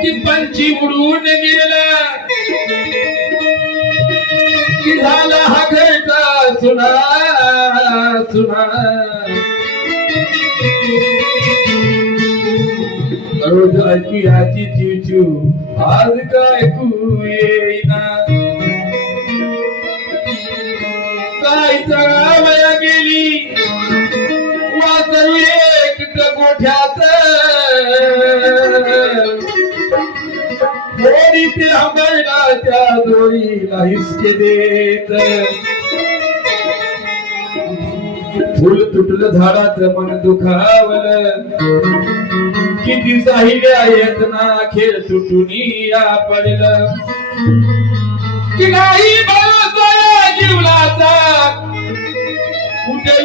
की पंची उडून गेला की झाला हा घरटा सुना सुना रोज ऐकूयाची चिवचिव आज काय ऐकू येईना काय चढावया गेली वाचू एक गोठ्यात दोरी ते आंबरला त्या दोरीला हिसके देत फुल तुटलं झाडात मन दुखावलं किती साहिल्या येत ना खेळ तुटून या पडलं की नाही भरोसा जीवनाचा कुठे